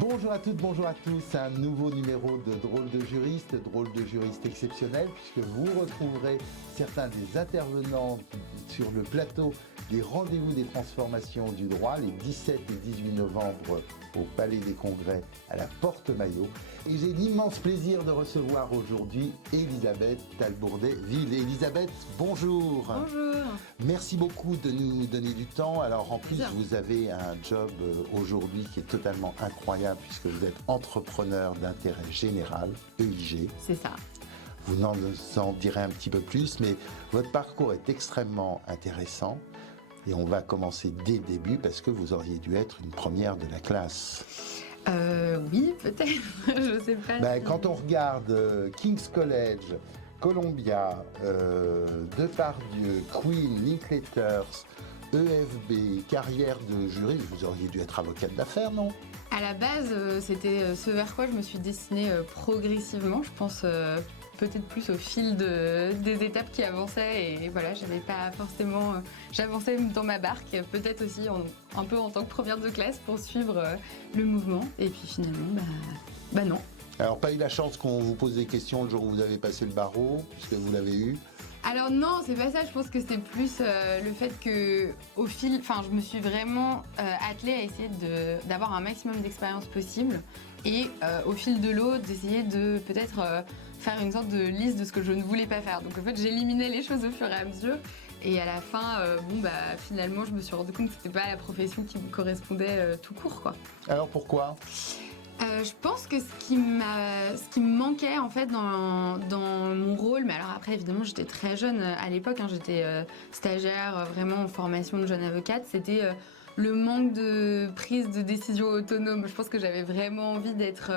Bonjour à toutes, bonjour à tous, un nouveau numéro de Drôle de juriste exceptionnel, puisque vous retrouverez certains des intervenants sur le plateau des rendez-vous des transformations du droit les 17 et 18 novembre au Palais des Congrès à la Porte Maillot. Et j'ai l'immense plaisir de recevoir aujourd'hui Elisabeth Talbourdet-Ville. Elisabeth, bonjour. Bonjour. Merci beaucoup de nous donner du temps. Alors en plus, vous avez un job aujourd'hui qui est totalement incroyable puisque vous êtes entrepreneur d'intérêt général, EIG. C'est ça. Vous n'en en direz un petit peu plus, mais votre parcours est extrêmement intéressant. Et on va commencer dès le début parce que vous auriez dû être une première de la classe. Oui, peut-être. Je sais pas. Quand on regarde King's College, Columbia, Depardieu, Queen, Linklaters, EFB, carrière de jury, vous auriez dû être avocate d'affaires, non? À la base, c'était ce vers quoi je me suis destinée progressivement. Je pense peut-être plus au fil des étapes qui avançaient. Et voilà, j'avais pas forcément. J'avançais dans ma barque, peut-être aussi un peu en tant que première de classe pour suivre le mouvement. Et puis finalement, non. Alors, pas eu la chance qu'on vous pose des questions le jour où vous avez passé le barreau, puisque vous l'avez eu. Alors non, c'est pas ça, je pense que c'est plus le fait que je me suis vraiment attelée à essayer d'avoir un maximum d'expérience possible et au fil de l'eau d'essayer de peut-être faire une sorte de liste de ce que je ne voulais pas faire. Donc en fait j'éliminais les choses au fur et à mesure et à la fin, finalement je me suis rendu compte que c'était pas la profession qui me correspondait tout court quoi. Alors pourquoi ? Je pense que ce qui me manquait en fait dans mon rôle, mais alors après évidemment j'étais très jeune à l'époque, j'étais stagiaire vraiment en formation de jeune avocate, c'était le manque de prise de décision autonome. Je pense que j'avais vraiment envie d'être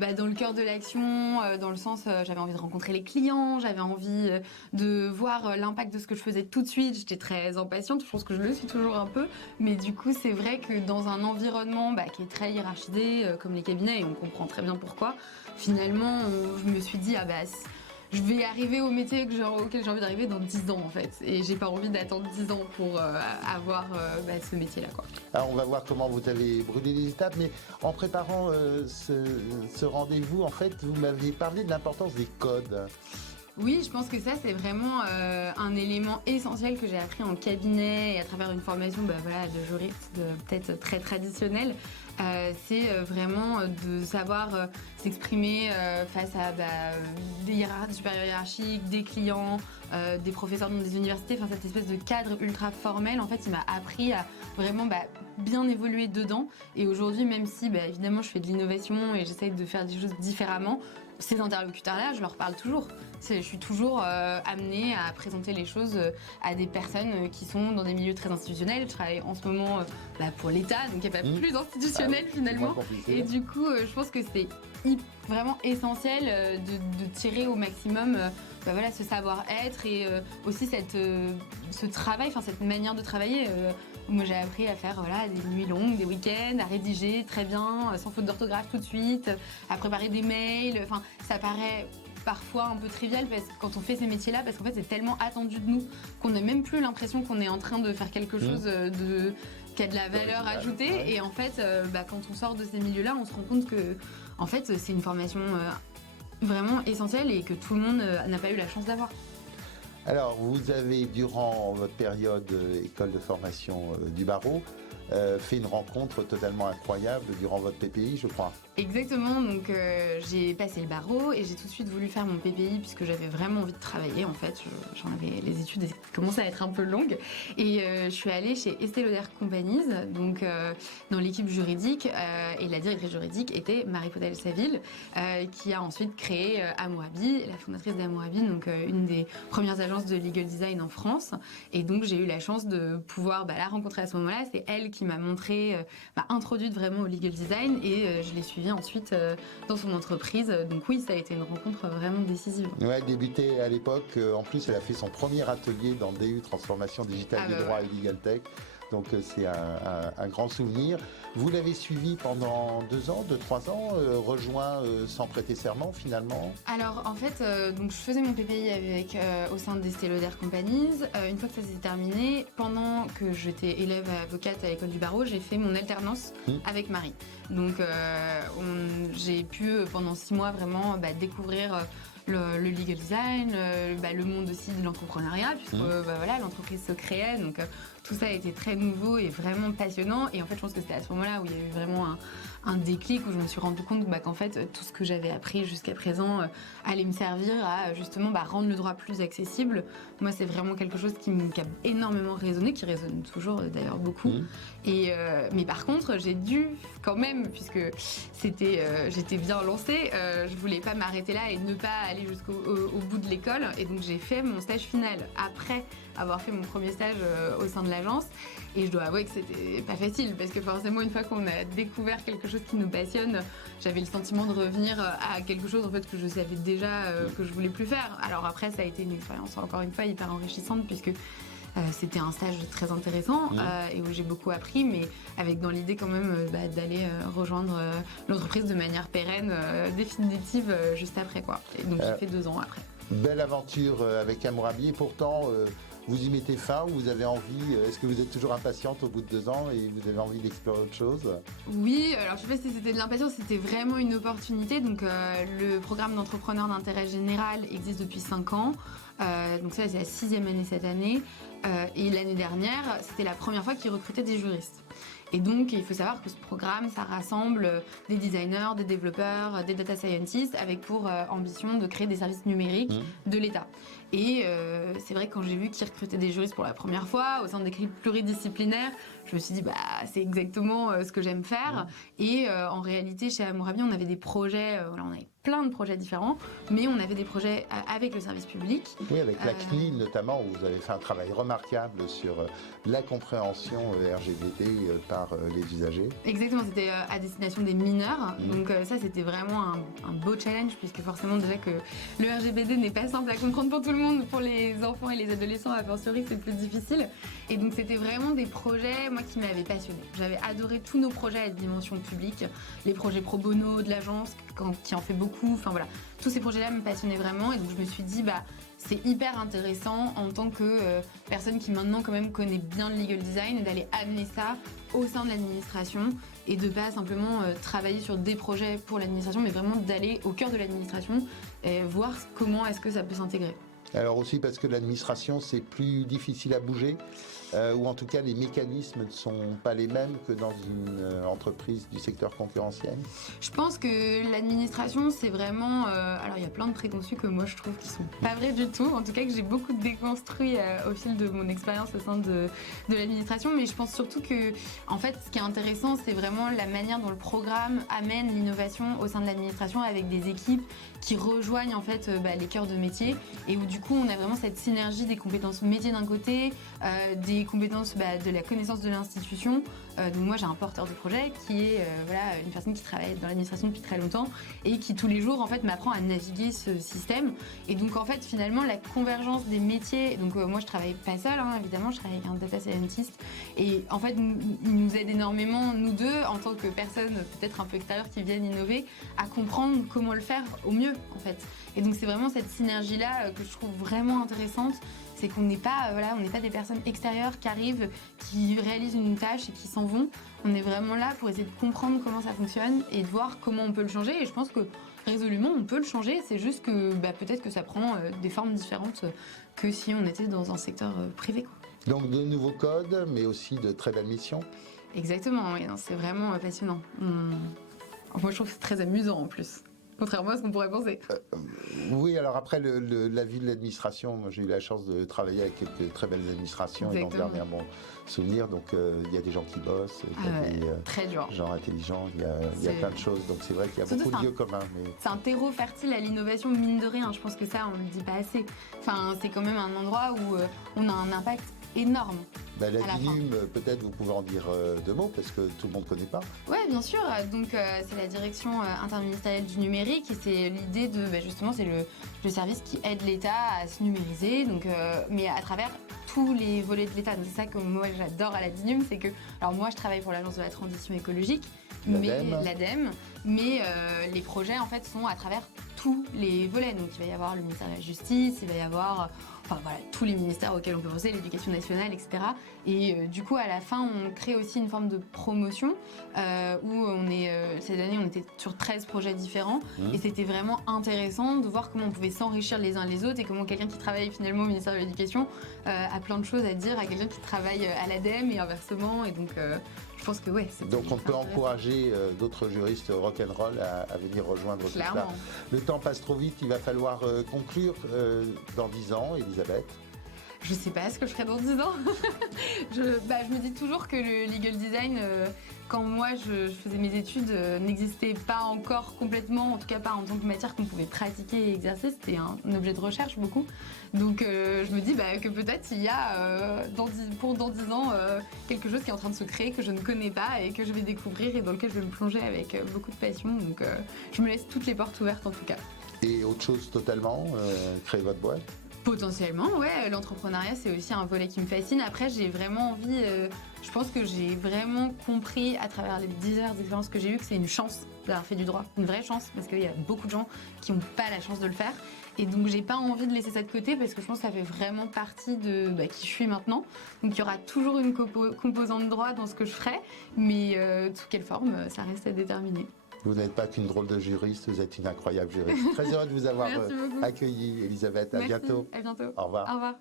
dans le cœur de l'action, dans le sens j'avais envie de rencontrer les clients, j'avais envie de voir l'impact de ce que je faisais tout de suite. J'étais très impatiente, je pense que je le suis toujours un peu, mais du coup c'est vrai que dans un environnement qui est très hiérarchisé comme les cabinets, et on comprend très bien pourquoi, finalement je me suis dit je vais arriver au métier auquel j'ai envie d'arriver dans 10 ans en fait. Et j'ai pas envie d'attendre 10 ans pour avoir ce métier-là quoi. Alors on va voir comment vous avez brûlé les étapes, mais en préparant ce rendez-vous, en fait, vous m'aviez parlé de l'importance des codes. Oui, je pense que ça, c'est vraiment un élément essentiel que j'ai appris en cabinet et à travers une formation de juriste peut-être très traditionnelle. C'est vraiment de savoir s'exprimer face à des supérieurs hiérarchiques, des clients, des professeurs dans des universités, cette espèce de cadre ultra formel. En fait, il m'a appris à vraiment bien évoluer dedans. Et aujourd'hui, même si évidemment je fais de l'innovation et j'essaye de faire des choses différemment, ces interlocuteurs-là, je leur parle toujours. Je suis toujours amenée à présenter les choses à des personnes qui sont dans des milieux très institutionnels. Je travaille en ce moment pour l'État, donc il n'y a pas plus institutionnel finalement. Et du coup, je pense que c'est vraiment essentiel de tirer au maximum ce savoir-être et aussi ce travail, cette manière de travailler. Moi, j'ai appris à faire des nuits longues, des week-ends, à rédiger très bien, sans faute d'orthographe tout de suite, à préparer des mails. Ça paraît parfois un peu trivial quand on fait ces métiers-là, parce qu'en fait, c'est tellement attendu de nous qu'on n'a même plus l'impression qu'on est en train de faire quelque chose qui a de la valeur ajoutée. Ouais. Et en fait, quand on sort de ces milieux-là, on se rend compte que en fait, c'est une formation vraiment essentielle et que tout le monde n'a pas eu la chance d'avoir. Alors, vous avez, durant votre période école de formation du barreau, fait une rencontre totalement incroyable durant votre PPI, je crois. Exactement, donc j'ai passé le barreau et j'ai tout de suite voulu faire mon PPI puisque j'avais vraiment envie de travailler en fait. Les études commençaient à être un peu longues et je suis allée chez Estée Lauder Companies, donc dans l'équipe juridique et la directrice juridique était Marie-Paul Saville qui a ensuite créé Hammurabi, la fondatrice d'Hammurabi, donc une des premières agences de legal design en France. Et donc j'ai eu la chance de pouvoir la rencontrer à ce moment-là. C'est elle qui m'a montré, introduite vraiment au legal design et je l'ai suivie ensuite dans son entreprise. Donc oui, ça a été une rencontre vraiment décisive. Ouais, elle débutait à l'époque. En plus, elle a fait son premier atelier dans le DU Transformation Digitale du Droit et Legal Tech. donc c'est un grand souvenir. Vous l'avez suivi pendant 2 ans, 3 ans, rejoint sans prêter serment finalement? Alors en fait, donc je faisais mon PPI au sein des Estée Lauder Companies. Une fois que ça s'est terminé, pendant que j'étais élève avocate à l'école du barreau, j'ai fait mon alternance avec Marie. Donc j'ai pu pendant 6 mois vraiment découvrir le legal design, le monde aussi de l'entrepreneuriat, puisque voilà, l'entreprise se créait. Donc tout ça a été très nouveau et vraiment passionnant. Et en fait, je pense que c'était à ce moment-là où il y a eu vraiment un déclic, où je me suis rendu compte qu'en fait, tout ce que j'avais appris jusqu'à présent allait me servir à justement rendre le droit plus accessible. Moi, c'est vraiment quelque chose qui a énormément résonné, qui résonne toujours d'ailleurs beaucoup. Mais par contre, j'ai dû quand même, puisque j'étais bien lancée, je voulais pas m'arrêter là et ne pas aller au bout de l'école. Et donc, j'ai fait mon stage final après avoir fait mon premier stage au sein de l'agence. Et je dois avouer que c'était pas facile, parce que forcément, une fois qu'on a découvert quelque chose qui nous passionne, j'avais le sentiment de revenir à quelque chose en fait que je savais déjà que je voulais plus faire. Alors après, ça a été une expérience encore une fois hyper enrichissante, puisque c'était un stage très intéressant et où j'ai beaucoup appris, mais avec dans l'idée quand même d'aller rejoindre l'entreprise de manière pérenne, définitive, juste après quoi. Et donc j'ai fait 2 ans après. Belle aventure avec Hammurabi, et pourtant vous y mettez fin, ou vous avez envie, est-ce que vous êtes toujours impatiente au bout de 2 ans et vous avez envie d'explorer autre chose? Oui, alors je sais pas si c'était de l'impatience, c'était vraiment une opportunité. Donc le programme d'entrepreneur d'intérêt général existe depuis 5 ans. Donc ça, c'est la 6e année cette année. Et l'année dernière, c'était la première fois qu'ils recrutaient des juristes. Et donc, il faut savoir que ce programme, ça rassemble des designers, des développeurs, des data scientists, avec pour ambition de créer des services numériques de l'État. Et c'est vrai que quand j'ai vu qu'ils recrutaient des juristes pour la première fois, au sein d'équipes pluridisciplinaires, je me suis dit, c'est exactement ce que j'aime faire. Et en réalité, chez Hammurabi, on avait des projets, on avait plein de projets différents, mais on avait des projets avec le service public. Oui, avec la CNIL notamment, où vous avez fait un travail remarquable sur la compréhension RGPD par les usagers. Exactement, c'était à destination des mineurs. Donc ça, c'était vraiment un beau challenge, puisque forcément déjà que le RGPD n'est pas simple à comprendre pour tout le monde, pour les enfants et les adolescents, a fortiori, c'est plus difficile. Et donc c'était vraiment des projets, moi, qui m'avaient passionnée. J'avais adoré tous nos projets à dimension publique, les projets pro bono de l'agence, qui en fait beaucoup, enfin voilà. Tous ces projets-là me passionnaient vraiment, et donc je me suis dit, c'est hyper intéressant en tant que personne qui maintenant quand même connaît bien le legal design, d'aller amener ça au sein de l'administration et de pas simplement travailler sur des projets pour l'administration, mais vraiment d'aller au cœur de l'administration et voir comment est-ce que ça peut s'intégrer. Alors aussi parce que l'administration, c'est plus difficile à bouger, ou en tout cas les mécanismes ne sont pas les mêmes que dans une entreprise du secteur concurrentiel. Je pense que l'administration, c'est vraiment... alors il y a plein de préconçus que moi je trouve qui sont pas vrais du tout, en tout cas que j'ai beaucoup déconstruit au fil de mon expérience au sein de l'administration, mais je pense surtout que, en fait, ce qui est intéressant, c'est vraiment la manière dont le programme amène l'innovation au sein de l'administration, avec des équipes qui rejoignent en fait les cœurs de métier, et où du coup on a vraiment cette synergie des compétences métiers d'un côté, des compétences de la connaissance de l'institution. Donc moi j'ai un porteur de projet qui est une personne qui travaille dans l'administration depuis très longtemps et qui tous les jours en fait m'apprend à naviguer ce système. Et donc en fait finalement la convergence des métiers, donc moi je travaille pas seule évidemment, je travaille avec un data scientist, et en fait il nous aide énormément, nous deux, en tant que personnes peut-être un peu extérieures qui viennent innover, à comprendre comment le faire au mieux en fait. Et donc c'est vraiment cette synergie là que je trouve vraiment intéressante. C'est qu'on n'est pas, on n'est pas des personnes extérieures qui arrivent, qui réalisent une tâche et qui s'en vont. On est vraiment là pour essayer de comprendre comment ça fonctionne et de voir comment on peut le changer. Et je pense que résolument, on peut le changer. C'est juste que peut-être que ça prend des formes différentes que si on était dans un secteur privé, quoi. Donc de nouveaux codes, mais aussi de très belles missions. Exactement, oui, c'est vraiment passionnant. Moi, je trouve que c'est très amusant en plus. Contrairement à ce qu'on pourrait penser. Oui, alors après, la vie de l'administration, moi j'ai eu la chance de travailler avec quelques très belles administrations. Exactement. Et d'en garder un bon souvenir. Donc il y a des gens qui bossent, il y a des très dur. gens intelligents, il y a plein de choses. Donc c'est vrai qu'il y a surtout beaucoup de lieux communs. Mais... C'est un terreau fertile à l'innovation, mine de rien. Je pense que ça, on ne le dit pas assez. Enfin, c'est quand même un endroit où on a un impact énorme. La DINUM, peut-être vous pouvez en dire 2 mots, parce que tout le monde ne connaît pas. Oui, bien sûr. Donc, c'est la direction interministérielle du numérique, et c'est l'idée de, justement, c'est le service qui aide l'État à se numériser, donc, mais à travers tous les volets de l'État. Donc c'est ça que moi j'adore à l'Adinium, c'est que, alors moi je travaille pour l'Agence de la transition écologique, l'ADEME, mais les projets en fait sont à travers tous les volets. Donc il va y avoir le ministère de la Justice, il va y avoir tous les ministères auxquels on peut penser, l'éducation nationale, etc. Et du coup, à la fin, on crée aussi une forme de promotion où cette année, on était sur 13 projets différents. Et c'était vraiment intéressant de voir comment on pouvait s'enrichir les uns les autres et comment quelqu'un qui travaille finalement au ministère de l'Éducation a plein de choses à dire à quelqu'un qui travaille à l'ADEME et inversement. Et donc, je pense que donc on peut encourager d'autres juristes rock'n'roll à venir rejoindre tout cela. Le temps passe trop vite, il va falloir conclure dans 10 ans, Elisabeth. Je sais pas ce que je ferai dans 10 ans. je me dis toujours que le legal design, quand moi je faisais mes études, n'existait pas encore complètement, en tout cas pas en tant que matière qu'on pouvait pratiquer et exercer. C'était un objet de recherche beaucoup. Donc je me dis que peut-être il y a dans 10 ans quelque chose qui est en train de se créer que je ne connais pas et que je vais découvrir et dans lequel je vais me plonger avec beaucoup de passion. Donc je me laisse toutes les portes ouvertes en tout cas. Et autre chose totalement, créer votre boîte? Potentiellement, ouais. L'entrepreneuriat, c'est aussi un volet qui me fascine. Après, j'ai vraiment envie, je pense que j'ai vraiment compris à travers les diverses expériences que j'ai eues que c'est une chance d'avoir fait du droit. Une vraie chance, parce qu'il y a beaucoup de gens qui n'ont pas la chance de le faire. Et donc, j'ai pas envie de laisser ça de côté parce que je pense que ça fait vraiment partie de qui je suis maintenant. Donc, il y aura toujours une composante droit dans ce que je ferai, mais sous quelle forme, ça reste à déterminer. Vous n'êtes pas qu'une drôle de juriste, vous êtes une incroyable juriste. Très heureux de vous avoir accueilli, Elisabeth. À bientôt. À bientôt. Au revoir. Au revoir.